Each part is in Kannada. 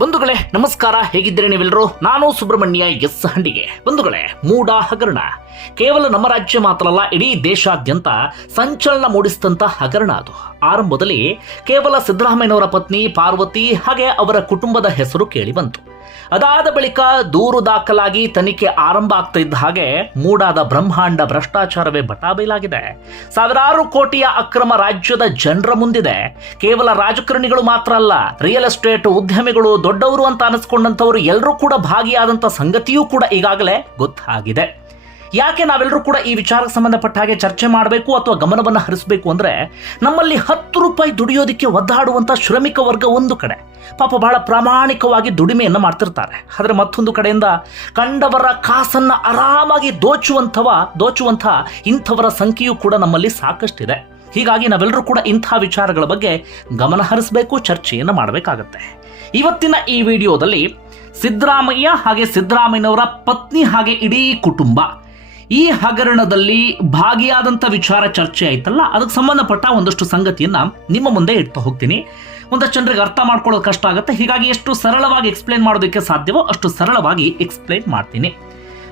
ಬಂಧುಗಳೇ, ನಮಸ್ಕಾರ. ಹೇಗಿದ್ದೀರಿ ನೀವೆಲ್ಲರೂ? ನಾನು ಸುಬ್ರಹ್ಮಣ್ಯ ಎಸ್ ಹಂಡಿಗೆ. ಬಂಧುಗಳೇ, ಮೂಡ ಹಗರಣ. ಕೇವಲ ನಮ್ಮ ರಾಜ್ಯ ಮಾತ್ರ ಅಲ್ಲ, ಇಡೀ ದೇಶಾದ್ಯಂತ ಸಂಚಲನ ಮೂಡಿಸಿದಂತ ಹಗರಣ ಅದು. ಆರಂಭದಲ್ಲಿ ಕೇವಲ ಸಿದ್ದರಾಮಯ್ಯನವರ ಪತ್ನಿ ಪಾರ್ವತಿ ಹಾಗೆ ಅವರ ಕುಟುಂಬದ ಹೆಸರು ಕೇಳಿ ಬಂತು. ಅದಾದ ಬಳಿಕ ದೂರು ದಾಖಲಾಗಿ ತನಿಖೆ ಆರಂಭ ಆಗ್ತಾ ಇದ್ದ ಹಾಗೆ ಮೂಡಾದ ಬ್ರಹ್ಮಾಂಡ ಭ್ರಷ್ಟಾಚಾರವೇ ಬಟಾಬೈಲಾಗಿದೆ ಸಾವಿರಾರು ಕೋಟಿಯ ಅಕ್ರಮ ರಾಜ್ಯದ ಜನರ ಮುಂದಿದೆ. ಕೇವಲ ರಾಜಕಾರಣಿಗಳು ಮಾತ್ರ ಅಲ್ಲ ರಿಯಲ್ ಎಸ್ಟೇಟ್ ಉದ್ಯಮಿಗಳು ದೊಡ್ಡವರು ಅಂತ ಅನಿಸ್ಕೊಂಡಂತವರು ಎಲ್ಲರೂ ಕೂಡ ಭಾಗಿಯಾದಂಥ ಸಂಗತಿಯೂ ಕೂಡ ಈಗಾಗಲೇ ಗೊತ್ತಾಗಿದೆ. ಯಾಕೆ ನಾವೆಲ್ಲರೂ ಕೂಡ ಈ ವಿಚಾರಕ್ಕೆ ಸಂಬಂಧಪಟ್ಟ ಹಾಗೆ ಚರ್ಚೆ ಮಾಡಬೇಕು ಅಥವಾ ಗಮನವನ್ನು ಹರಿಸಬೇಕು ಅಂದರೆ ನಮ್ಮಲ್ಲಿ ಹತ್ತು ರೂಪಾಯಿ ದುಡಿಯೋದಕ್ಕೆ ಒದ್ದಾಡುವಂಥ ಶ್ರಮಿಕ ವರ್ಗ ಒಂದು ಕಡೆ. ಪಾಪ ಬಹಳ ಪ್ರಾಮಾಣಿಕವಾಗಿ ದುಡಿಮೆಯನ್ನು ಮಾಡ್ತಿರ್ತಾರೆ. ಆದರೆ ಮತ್ತೊಂದು ಕಡೆಯಿಂದ ಕಂಡವರ ಕಾಸನ್ನು ಆರಾಮಾಗಿ ದೋಚುವಂಥವ, ದೋಚುವಂಥ ಇಂಥವರ ಸಂಖ್ಯೆಯೂ ಕೂಡ ನಮ್ಮಲ್ಲಿ ಸಾಕಷ್ಟಿದೆ. ಹೀಗಾಗಿ ನಾವೆಲ್ಲರೂ ಕೂಡ ಇಂಥ ವಿಚಾರಗಳ ಬಗ್ಗೆ ಗಮನ ಹರಿಸಬೇಕು, ಚರ್ಚೆಯನ್ನು ಮಾಡಬೇಕಾಗತ್ತೆ. ಇವತ್ತಿನ ಈ ವಿಡಿಯೋದಲ್ಲಿ ಸಿದ್ದರಾಮಯ್ಯ ಹಾಗೆ ಸಿದ್ದರಾಮಯ್ಯನವರ ಪತ್ನಿ ಹಾಗೆ ಇಡೀ ಕುಟುಂಬ ಈ ಹಗರಣದಲ್ಲಿ ಭಾಗಿಯಾದಂಥ ವಿಚಾರ ಚರ್ಚೆ ಆಯ್ತಲ್ಲ? ಅದಕ್ಕೆ ಸಂಬಂಧಪಟ್ಟ ಒಂದಷ್ಟು ಸಂಗತಿಯನ್ನ ನಿಮ್ಮ ಮುಂದೆ ಇಡ್ತಾ ಹೋಗ್ತೀನಿ. ಒಂದಷ್ಟು ಜನರಿಗೆ ಅರ್ಥ ಮಾಡ್ಕೊಳ್ಳೋದು ಕಷ್ಟ ಆಗುತ್ತೆ. ಹೀಗಾಗಿ ಎಷ್ಟು ಸರಳವಾಗಿ ಎಕ್ಸ್ಪ್ಲೇನ್ ಮಾಡೋದಕ್ಕೆ ಸಾಧ್ಯವೋ ಅಷ್ಟು ಸರಳವಾಗಿ ಎಕ್ಸ್ಪ್ಲೇನ್ ಮಾಡ್ತೀನಿ.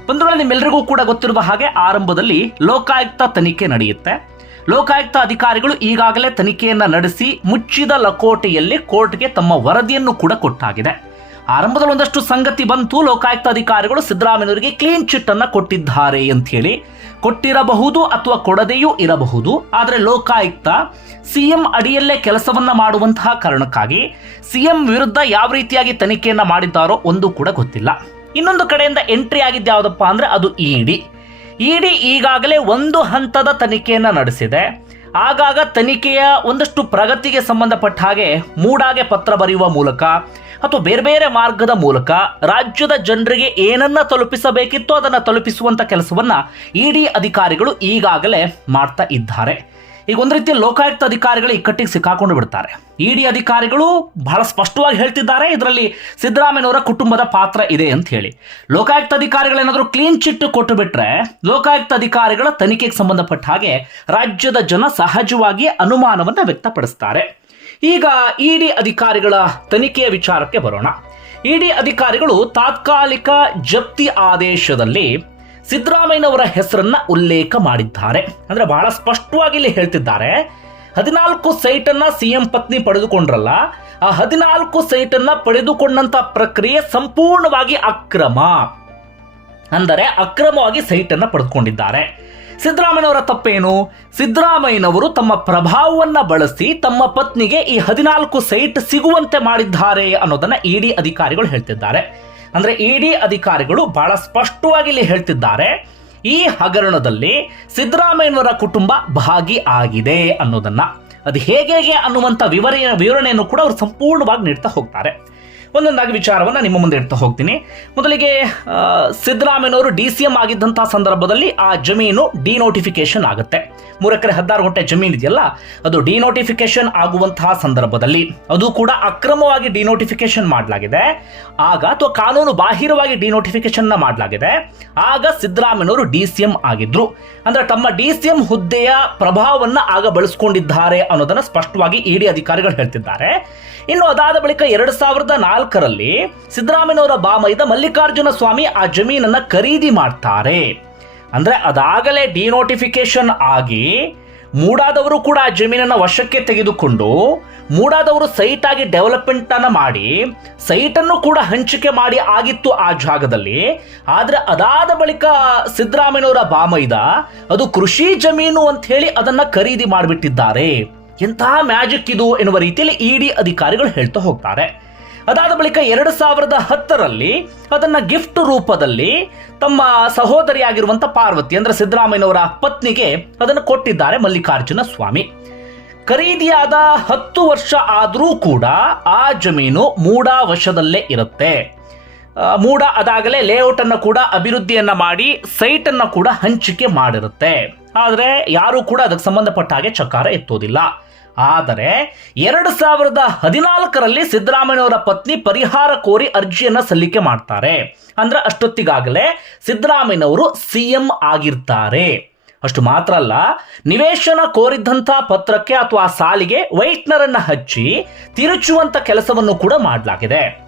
ಬಂದ್ರೆ ನಿಮ್ಮೆಲ್ಲರಿಗೂ ಕೂಡ ಗೊತ್ತಿರುವ ಹಾಗೆ ಆರಂಭದಲ್ಲಿ ಲೋಕಾಯುಕ್ತ ತನಿಖೆ ನಡೆಯುತ್ತೆ. ಲೋಕಾಯುಕ್ತ ಅಧಿಕಾರಿಗಳು ಈಗಾಗಲೇ ತನಿಖೆಯನ್ನ ನಡೆಸಿ ಮುಚ್ಚಿದ ಲಕೋಟೆಯಲ್ಲಿ ಕೋರ್ಟ್ಗೆ ತಮ್ಮ ವರದಿಯನ್ನು ಕೂಡ ಕೊಟ್ಟಾಗಿದೆ. ಆರಂಭದಲ್ಲಿ ಒಂದಷ್ಟು ಸಂಗತಿ ಬಂತು. ಲೋಕಾಯುಕ್ತ ಅಧಿಕಾರಿಗಳು ಸಿದ್ದರಾಮಯ್ಯನವರಿಗೆ ಕ್ಲೀನ್ ಚಿಟ್ ಅನ್ನ ಕೊಟ್ಟಿದ್ದಾರೆ ಅಂತ ಹೇಳಿ ಕೊಟ್ಟಿರಬಹುದು ಅಥವಾ ಕೊಡದೆಯೂ ಇರಬಹುದು. ಆದರೆ ಲೋಕಾಯುಕ್ತ ಸಿಎಂ ಅಡಿಯಲ್ಲೇ ಕೆಲಸವನ್ನ ಮಾಡುವಂತಹ ಕಾರಣಕ್ಕಾಗಿ ಸಿಎಂ ವಿರುದ್ಧ ಯಾವ ರೀತಿಯಾಗಿ ತನಿಖೆಯನ್ನ ಮಾಡಿದ್ದಾರೋ ಒಂದು ಕೂಡ ಗೊತ್ತಿಲ್ಲ. ಇನ್ನೊಂದು ಕಡೆಯಿಂದ ಎಂಟ್ರಿ ಆಗಿದ್ದು ಯಾವುದಪ್ಪ ಅಂದ್ರೆ ಅದು ಇಡಿ ಇಡಿ ಈಗಾಗಲೇ ಒಂದು ಹಂತದ ತನಿಖೆಯನ್ನ ನಡೆಸಿದೆ. ಆಗಾಗ ತನಿಖೆಯ ಒಂದಷ್ಟು ಪ್ರಗತಿಗೆ ಸಂಬಂಧಪಟ್ಟ ಹಾಗೆ ಮೂಡಾಗೆ ಪತ್ರ ಬರೆಯುವ ಮೂಲಕ ಅಥವಾ ಬೇರೆ ಬೇರೆ ಮಾರ್ಗದ ಮೂಲಕ ರಾಜ್ಯದ ಜನರಿಗೆ ಏನನ್ನ ತಲುಪಿಸಬೇಕಿತ್ತು ಅದನ್ನು ತಲುಪಿಸುವಂತ ಕೆಲಸವನ್ನ ಇಡಿ ಅಧಿಕಾರಿಗಳು ಈಗಾಗಲೇ ಮಾಡ್ತಾ ಇದ್ದಾರೆ. ಈಗ ಒಂದು ರೀತಿಯ ಲೋಕಾಯುಕ್ತ ಅಧಿಕಾರಿಗಳು ಇಕ್ಕಟ್ಟಿಗೆ ಸಿಕ್ಕಾಕೊಂಡು ಬಿಡ್ತಾರೆ. ಇಡಿ ಅಧಿಕಾರಿಗಳು ಬಹಳ ಸ್ಪಷ್ಟವಾಗಿ ಹೇಳ್ತಿದ್ದಾರೆ, ಇದರಲ್ಲಿ ಸಿದ್ದರಾಮಯ್ಯನವರ ಕುಟುಂಬದ ಪಾತ್ರ ಇದೆ ಅಂತ ಹೇಳಿ. ಲೋಕಾಯುಕ್ತ ಅಧಿಕಾರಿಗಳೇನಾದರೂ ಕ್ಲೀನ್ ಚಿಟ್ ಕೊಟ್ಟು ಬಿಟ್ರೆ, ಲೋಕಾಯುಕ್ತ ಅಧಿಕಾರಿಗಳ ತನಿಖೆಗೆ ಸಂಬಂಧಪಟ್ಟ ಹಾಗೆ ರಾಜ್ಯದ ಜನ ಸಹಜವಾಗಿ ಅನುಮಾನವನ್ನು ವ್ಯಕ್ತಪಡಿಸ್ತಾರೆ. ಈಗ ಇಡಿ ಅಧಿಕಾರಿಗಳ ತನಿಖೆಯ ವಿಚಾರಕ್ಕೆ ಬರೋಣ. ಇಡಿ ಅಧಿಕಾರಿಗಳು ತಾತ್ಕಾಲಿಕ ಜಪ್ತಿ ಆದೇಶದಲ್ಲಿ ಸಿದ್ದರಾಮಯ್ಯನವರ ಹೆಸರನ್ನ ಉಲ್ಲೇಖ ಮಾಡಿದ್ದಾರೆ. ಅಂದ್ರೆ ಬಹಳ ಸ್ಪಷ್ಟವಾಗಿ ಇಲ್ಲಿ ಹೇಳ್ತಿದ್ದಾರೆ. ಹದಿನಾಲ್ಕು ಸೈಟ್ ಸಿ ಸಿಎಂ ಪತ್ನಿ ಪಡೆದುಕೊಂಡ್ರಲ್ಲ, ಆ ಹದಿನಾಲ್ಕು ಸೈಟ್ ಅನ್ನ ಪಡೆದುಕೊಂಡಂತ ಪ್ರಕ್ರಿಯೆ ಸಂಪೂರ್ಣವಾಗಿ ಅಕ್ರಮ. ಅಂದರೆ ಅಕ್ರಮವಾಗಿ ಸೈಟ್ ಅನ್ನ ಪಡೆದುಕೊಂಡಿದ್ದಾರೆ. ಸಿದ್ದರಾಮಯ್ಯನವರ ತಪ್ಪೇನು? ಸಿದ್ದರಾಮಯ್ಯನವರು ತಮ್ಮ ಪ್ರಭಾವವನ್ನ ಬಳಸಿ ತಮ್ಮ ಪತ್ನಿಗೆ ಈ ಹದಿನಾಲ್ಕು ಸೈಟ್ ಸಿಗುವಂತೆ ಮಾಡಿದ್ದಾರೆ ಅನ್ನೋದನ್ನ ಇಡಿ ಅಧಿಕಾರಿಗಳು ಹೇಳ್ತಿದ್ದಾರೆ. ಅಂದ್ರೆ ಇಡಿ ಅಧಿಕಾರಿಗಳು ಬಹಳ ಸ್ಪಷ್ಟವಾಗಿ ಇಲ್ಲಿ ಹೇಳ್ತಿದ್ದಾರೆ, ಈ ಹಗರಣದಲ್ಲಿ ಸಿದ್ದರಾಮಯ್ಯನವರ ಕುಟುಂಬ ಭಾಗಿ ಆಗಿದೆ ಅನ್ನೋದನ್ನ. ಅದು ಹೇಗೆ ಹೇಗೆ ಅನ್ನುವಂಥ ವಿವರ ವಿವರಣೆಯನ್ನು ಕೂಡ ಅವರು ಸಂಪೂರ್ಣವಾಗಿ ನೀಡ್ತಾ ಹೋಗ್ತಾರೆ. ಒಂದೊಂದಾಗಿ ವಿಚಾರವನ್ನು ನಿಮ್ಮ ಮುಂದೆ ಇಡ್ತಾ ಹೋಗ್ತೀನಿ. ಮೊದಲಿಗೆ ಸಿದ್ದರಾಮಯ್ಯನವರು ಡಿ ಸಿ ಎಂ ಆಗಿದ್ದಂಥ ಸಂದರ್ಭದಲ್ಲಿ ಆ ಜಮೀನು ಡಿನೋಟಿಫಿಕೇಶನ್ ಆಗುತ್ತೆ. ಮೂರು ಎಕರೆ ಹದಿನಾರು ಗುಂಟೆ ಜಮೀನು ಇದೆಯಲ್ಲ, ಅದು ಡಿನೋಟಿಫಿಕೇಶನ್ ಆಗುವಂತಹ ಸಂದರ್ಭದಲ್ಲಿ. ಅದು ಕೂಡ ಅಕ್ರಮವಾಗಿ ಡಿನೋಟಿಫಿಕೇಶನ್ ಮಾಡಲಾಗಿದೆ. ಆಗ ಅಥವಾ ಕಾನೂನು ಬಾಹಿರವಾಗಿ ಡಿನೋಟಿಫಿಕೇಶನ್ ಮಾಡಲಾಗಿದೆ. ಆಗ ಸಿದ್ದರಾಮಯ್ಯನವರು ಡಿ ಸಿ ಎಂ ಆಗಿದ್ರು. ಅಂದ್ರೆ ತಮ್ಮ ಡಿ ಸಿ ಎಂ ಹುದ್ದೆಯ ಪ್ರಭಾವವನ್ನ ಆಗ ಬಳಸ್ಕೊಂಡಿದ್ದಾರೆ ಅನ್ನೋದನ್ನು ಸ್ಪಷ್ಟವಾಗಿ ಇಡಿ ಅಧಿಕಾರಿಗಳು ಹೇಳ್ತಿದ್ದಾರೆ. ಇನ್ನು ಅದಾದ ಬಳಿಕ ಎರಡು ಸಾವಿರದ ನಾಲ್ಕರಲ್ಲಿ ಸಿದ್ದರಾಮಯ್ಯನವರ ಬಾಮೈದ ಮಲ್ಲಿಕಾರ್ಜುನ ಸ್ವಾಮಿ ಆ ಜಮೀನನ್ನ ಖರೀದಿ ಮಾಡ್ತಾರೆ. ಅಂದ್ರೆ ಅದಾಗಲೇ ಡಿನೋಟಿಫಿಕೇಶನ್ ಆಗಿ ಮೂಡಾದವರು ಕೂಡ ಆ ಜಮೀನನ್ನ ವಶಕ್ಕೆ ತೆಗೆದುಕೊಂಡು ಮೂಡಾದವರು ಸೈಟ್ ಆಗಿ ಡೆವಲಪ್ಮೆಂಟ್ ಅನ್ನ ಮಾಡಿ ಸೈಟ್ ಅನ್ನು ಕೂಡ ಹಂಚಿಕೆ ಮಾಡಿ ಆಗಿತ್ತು ಆ ಜಾಗದಲ್ಲಿ. ಆದರೆ ಅದಾದ ಬಳಿಕ ಸಿದ್ದರಾಮಯ್ಯನವರ ಬಾಮೈದ ಅದು ಕೃಷಿ ಜಮೀನು ಅಂತ ಹೇಳಿ ಅದನ್ನ ಖರೀದಿ ಮಾಡಿಬಿಟ್ಟಿದ್ದಾರೆ. ಎಂತಹ ಮ್ಯಾಜಿಕ್ ಇದು ಎನ್ನುವ ರೀತಿಯಲ್ಲಿ ಇಡಿ ಅಧಿಕಾರಿಗಳು ಹೇಳ್ತಾ ಹೋಗ್ತಾರೆ. ಅದಾದ ಬಳಿಕ ಎರಡು ಸಾವಿರದ ಹತ್ತರಲ್ಲಿ ಅದನ್ನ ಗಿಫ್ಟ್ ರೂಪದಲ್ಲಿ ತಮ್ಮ ಸಹೋದರಿಯಾಗಿರುವಂತ ಪಾರ್ವತಿ, ಅಂದ್ರೆ ಸಿದ್ದರಾಮಯ್ಯನವರ ಪತ್ನಿಗೆ ಅದನ್ನು ಕೊಟ್ಟಿದ್ದಾರೆ ಮಲ್ಲಿಕಾರ್ಜುನ ಸ್ವಾಮಿ. ಖರೀದಿಯಾದ ಹತ್ತು ವರ್ಷ ಆದರೂ ಕೂಡ ಆ ಜಮೀನು ಮೂಡ ವಶದಲ್ಲೇ ಇರುತ್ತೆ. ಮೂಡ ಅದಾಗಲೇ ಲೇಔಟ್ ಅನ್ನು ಕೂಡ ಅಭಿವೃದ್ಧಿಯನ್ನ ಮಾಡಿ ಸೈಟ್ ಅನ್ನು ಕೂಡ ಹಂಚಿಕೆ ಮಾಡಿರುತ್ತೆ. ಆದರೆ ಯಾರು ಕೂಡ ಅದಕ್ಕೆ ಸಂಬಂಧಪಟ್ಟ ಹಾಗೆ ಚಕಾರ ಎತ್ತೋದಿಲ್ಲ. ಆದರೆ ಎರಡು ಸಾವಿರದ ಹದಿನಾಲ್ಕರಲ್ಲಿ ಸಿದ್ದರಾಮಯ್ಯವರ ಪತ್ನಿ ಪರಿಹಾರ ಕೋರಿ ಅರ್ಜಿಯನ್ನು ಸಲ್ಲಿಕೆ ಮಾಡ್ತಾರೆ. ಅಂದ್ರೆ ಅಷ್ಟೊತ್ತಿಗಾಗಲೇ ಸಿದ್ದರಾಮಯ್ಯನವರು ಸಿಎಂ ಆಗಿರ್ತಾರೆ. ಅಷ್ಟು ಮಾತ್ರ ಅಲ್ಲ, ನಿವೇಶನ ಕೋರಿದ್ದಂಥ ಪತ್ರಕ್ಕೆ ಅಥವಾ ಸಾಲಿಗೆ ವೈಟ್ನರ್ ಅನ್ನ ಹಚ್ಚಿ ತಿರುಚುವಂತ ಕೆಲಸವನ್ನು ಕೂಡ ಮಾಡಲಾಗಿದೆ.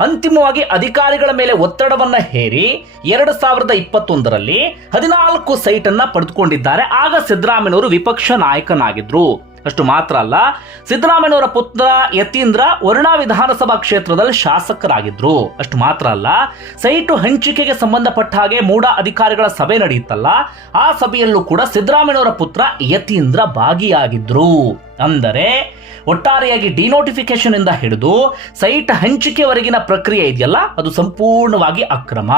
ಅಂತಿಮವಾಗಿ ಅಧಿಕಾರಿಗಳ ಮೇಲೆ ಒತ್ತಡವನ್ನ ಹೇರಿ ಎರಡು ಸಾವಿರದ ಇಪ್ಪತ್ತೊಂದರಲ್ಲಿ ಹದಿನಾಲ್ಕು ಸೈಟ್ ಅನ್ನ ಪಡೆದುಕೊಂಡಿದ್ದಾರೆ. ಆಗ ಸಿದ್ದರಾಮಯ್ಯವರು ವಿಪಕ್ಷ ನಾಯಕನಾಗಿದ್ರು. ಅಷ್ಟು ಮಾತ್ರ ಅಲ್ಲ ಸಿದ್ದರಾಮಯ್ಯವರ ಪುತ್ರ ಯತೀಂದ್ರ ವರುಣಾ ವಿಧಾನಸಭಾ ಕ್ಷೇತ್ರದಲ್ಲಿ ಶಾಸಕರಾಗಿದ್ರು. ಅಷ್ಟು ಮಾತ್ರ ಅಲ್ಲ, ಸೈಟು ಹಂಚಿಕೆಗೆ ಸಂಬಂಧಪಟ್ಟ ಹಾಗೆ ಮೂಡ ಅಧಿಕಾರಿಗಳ ಸಭೆ ನಡೆಯುತ್ತಲ್ಲ, ಆ ಸಭೆಯಲ್ಲೂ ಕೂಡ ಸಿದ್ದರಾಮಯ್ಯವರ ಪುತ್ರ ಯತೀಂದ್ರ ಭಾಗಿಯಾಗಿದ್ರು. ಅಂದರೆ ಒಟ್ಟಾರೆಯಾಗಿ ಡಿನೋಟಿಫಿಕೇಶನ್ ಇಂದ ಹಿಡಿದು ಸೈಟ್ ಹಂಚಿಕೆವರೆಗಿನ ಪ್ರಕ್ರಿಯೆ ಇದೆಯಲ್ಲ? ಅದು ಸಂಪೂರ್ಣವಾಗಿ ಅಕ್ರಮ.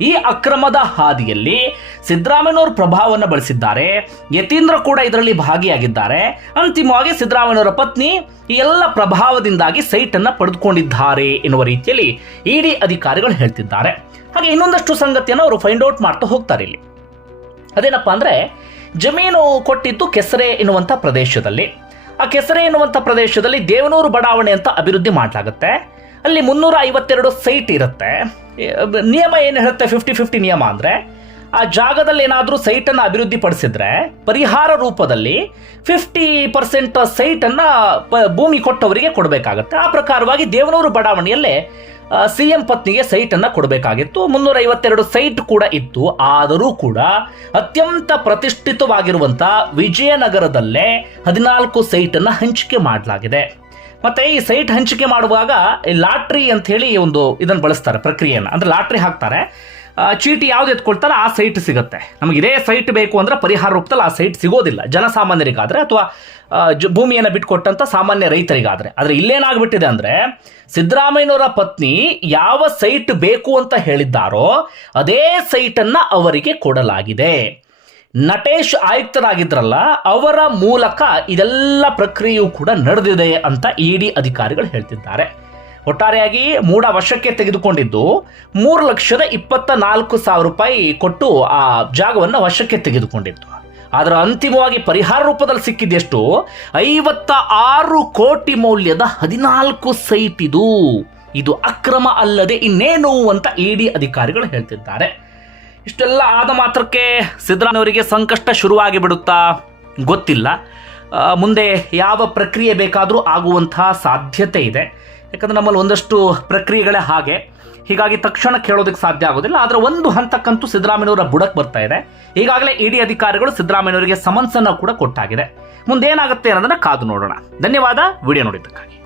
ಈ ಅಕ್ರಮದ ಹಾದಿಯಲ್ಲಿ ಸಿದ್ದರಾಮಯ್ಯನವರು ಪ್ರಭಾವವನ್ನು ಬಳಸಿದ್ದಾರೆ. ಯತೀಂದ್ರ ಕೂಡ ಇದರಲ್ಲಿ ಭಾಗಿಯಾಗಿದ್ದಾರೆ. ಅಂತಿಮವಾಗಿ ಸಿದ್ದರಾಮಯ್ಯನವರ ಪತ್ನಿ ಈ ಎಲ್ಲ ಪ್ರಭಾವದಿಂದಾಗಿ ಸೈಟ್ ಅನ್ನು ಪಡೆದುಕೊಂಡಿದ್ದಾರೆ ಎನ್ನುವ ರೀತಿಯಲ್ಲಿ ಇಡಿ ಅಧಿಕಾರಿಗಳು ಹೇಳ್ತಿದ್ದಾರೆ. ಹಾಗೆ ಇನ್ನೊಂದಷ್ಟು ಸಂಗತಿಯನ್ನು ಅವರು ಫೈಂಡ್ ಔಟ್ ಮಾಡ್ತಾ ಹೋಗ್ತಾರೆ ಇಲ್ಲಿ. ಅದೇನಪ್ಪ ಅಂದ್ರೆ ಜಮೀನು ಕೊಟ್ಟಿದ್ದು ಕೆಸರೆ ಎನ್ನುವಂಥ ಪ್ರದೇಶದಲ್ಲಿ. ಆ ಕೆಸರೆ ಎನ್ನುವಂಥ ಪ್ರದೇಶದಲ್ಲಿ ದೇವನೂರು ಬಡಾವಣೆ ಅಂತ ಅಭಿವೃದ್ಧಿ ಮಾಡಲಾಗುತ್ತೆ. ಅಲ್ಲಿ ಮುನ್ನೂರ ಐವತ್ತೆರಡು ಸೈಟ್ ಇರುತ್ತೆ. ನಿಯಮ ಏನು ಹೇಳುತ್ತೆ? ಫಿಫ್ಟಿ ಫಿಫ್ಟಿ ನಿಯಮ ಅಂದರೆ ಆ ಜಾಗದಲ್ಲಿ ಏನಾದರೂ ಸೈಟನ್ನು ಅಭಿವೃದ್ಧಿ ಪಡಿಸಿದ್ರೆ ಪರಿಹಾರ ರೂಪದಲ್ಲಿ ಫಿಫ್ಟಿ ಪರ್ಸೆಂಟ್ ಸೈಟನ್ನು ಭೂಮಿ ಕೊಟ್ಟವರಿಗೆ ಕೊಡಬೇಕಾಗತ್ತೆ. ಆ ಪ್ರಕಾರವಾಗಿ ದೇವನೂರು ಬಡಾವಣೆಯಲ್ಲೇ ಸಿ ಎಂ ಪತ್ನಿಗೆ ಸೈಟ್ ಅನ್ನ ಕೊಡಬೇಕಾಗಿತ್ತು. ಮುನ್ನೂರ ಐವತ್ತೆರಡು ಸೈಟ್ ಕೂಡ ಇತ್ತು. ಆದರೂ ಕೂಡ ಅತ್ಯಂತ ಪ್ರತಿಷ್ಠಿತವಾಗಿರುವಂತ ವಿಜಯನಗರದಲ್ಲೇ ಹದಿನಾಲ್ಕು ಸೈಟ್ ಅನ್ನ ಹಂಚಿಕೆ ಮಾಡಲಾಗಿದೆ. ಮತ್ತೆ ಈ ಸೈಟ್ ಹಂಚಿಕೆ ಮಾಡುವಾಗ ಲಾಟ್ರಿ ಅಂತ ಹೇಳಿ ಒಂದು ಇದನ್ನು ಬಳಸ್ತಾರೆ, ಪ್ರಕ್ರಿಯೆಯನ್ನು. ಅಂದ್ರೆ ಲಾಟ್ರಿ ಹಾಕ್ತಾರೆ. ಚೀಟಿ ಯಾವ್ದು ಎತ್ಕೊಳ್ತಾರೋ ಆ ಸೈಟ್ ಸಿಗುತ್ತೆ. ನಮಗೆ ಇದೇ ಸೈಟ್ ಬೇಕು ಅಂದ್ರೆ ಪರಿಹಾರ ರೂಪದಲ್ಲಿ ಆ ಸೈಟ್ ಸಿಗೋದಿಲ್ಲ. ಜನಸಾಮಾನ್ಯರಿಗಾದ್ರೆ ಅಥವಾ ಭೂಮಿಯನ್ನು ಬಿಟ್ಕೊಟ್ಟಂತ ಸಾಮಾನ್ಯ ರೈತರಿಗಾದ್ರೆ. ಆದ್ರೆ ಇಲ್ಲೇನಾಗ್ಬಿಟ್ಟಿದೆ ಅಂದ್ರೆ ಸಿದ್ದರಾಮಯ್ಯನವರ ಪತ್ನಿ ಯಾವ ಸೈಟ್ ಬೇಕು ಅಂತ ಹೇಳಿದ್ದಾರೋ ಅದೇ ಸೈಟ್ ಅನ್ನ ಅವರಿಗೆ ಕೊಡಲಾಗಿದೆ. ನಟೇಶ್ ಆಯುಕ್ತರಾಗಿದ್ರಲ್ಲ, ಅವರ ಮೂಲಕ ಇದೆಲ್ಲ ಪ್ರಕ್ರಿಯೆಯೂ ಕೂಡ ನಡೆದಿದೆ ಅಂತ ಇಡಿ ಅಧಿಕಾರಿಗಳು ಹೇಳ್ತಿದ್ದಾರೆ. ಒಟ್ಟಾರೆಯಾಗಿ ಮೂಡ ವಶಕ್ಕೆ ತೆಗೆದುಕೊಂಡಿದ್ದು ಮೂರು ಲಕ್ಷದ ಇಪ್ಪತ್ತ ನಾಲ್ಕು ಸಾವಿರ ರೂಪಾಯಿ ಕೊಟ್ಟು ಆ ಜಾಗವನ್ನು ವಶಕ್ಕೆ ತೆಗೆದುಕೊಂಡಿದ್ದು ಅದರ ಅಂತಿಮವಾಗಿ ಪರಿಹಾರ ರೂಪದಲ್ಲಿ ಸಿಕ್ಕಿದ್ದೆಷ್ಟು ಐವತ್ತ ಆರು ಕೋಟಿ ಮೌಲ್ಯದ ಹದಿನಾಲ್ಕು ಸೈಟ್ ಇದು. ಇದು ಅಕ್ರಮ ಅಲ್ಲದೆ ಇನ್ನೇನು ಅಂತ ಇಡಿ ಅಧಿಕಾರಿಗಳು ಹೇಳ್ತಿದ್ದಾರೆ. ಇಷ್ಟೆಲ್ಲ ಆದ ಮಾತ್ರಕ್ಕೆ ಸಿದ್ದರಾಮಯ್ಯವರಿಗೆ ಸಂಕಷ್ಟ ಶುರುವಾಗಿ ಬಿಡುತ್ತಾ ಗೊತ್ತಿಲ್ಲ ಮುಂದೆ ಯಾವ ಪ್ರಕ್ರಿಯೆ ಬೇಕಾದರೂ ಆಗುವಂತಹ ಸಾಧ್ಯತೆ ಇದೆ. ಯಾಕಂದ್ರೆ ನಮ್ಮಲ್ಲಿ ಒಂದಷ್ಟು ಪ್ರಕ್ರಿಯೆಗಳೇ ಹಾಗೆ. ಹೀಗಾಗಿ ತಕ್ಷಣ ಕೇಳೋದಕ್ಕೆ ಸಾಧ್ಯ ಆಗೋದಿಲ್ಲ. ಆದರೆ ಒಂದು ಹಂತಕ್ಕಂತೂ ಸಿದ್ದರಾಮಯ್ಯವರ ಬುಡಕ್ಕೆ ಬರ್ತಾ ಇದೆ. ಈಗಾಗಲೇ ಇಡಿ ಅಧಿಕಾರಿಗಳು ಸಿದ್ದರಾಮಯ್ಯನವರಿಗೆ ಸಮನ್ಸನ್ನು ಕೂಡ ಕೊಟ್ಟಾಗಿದೆ. ಮುಂದೇನಾಗುತ್ತೆ ಅನ್ನೋದನ್ನ ಕಾದು ನೋಡೋಣ. ಧನ್ಯವಾದ. ವಿಡಿಯೋ ನೋಡಿದ್ದಕ್ಕಾಗಿ.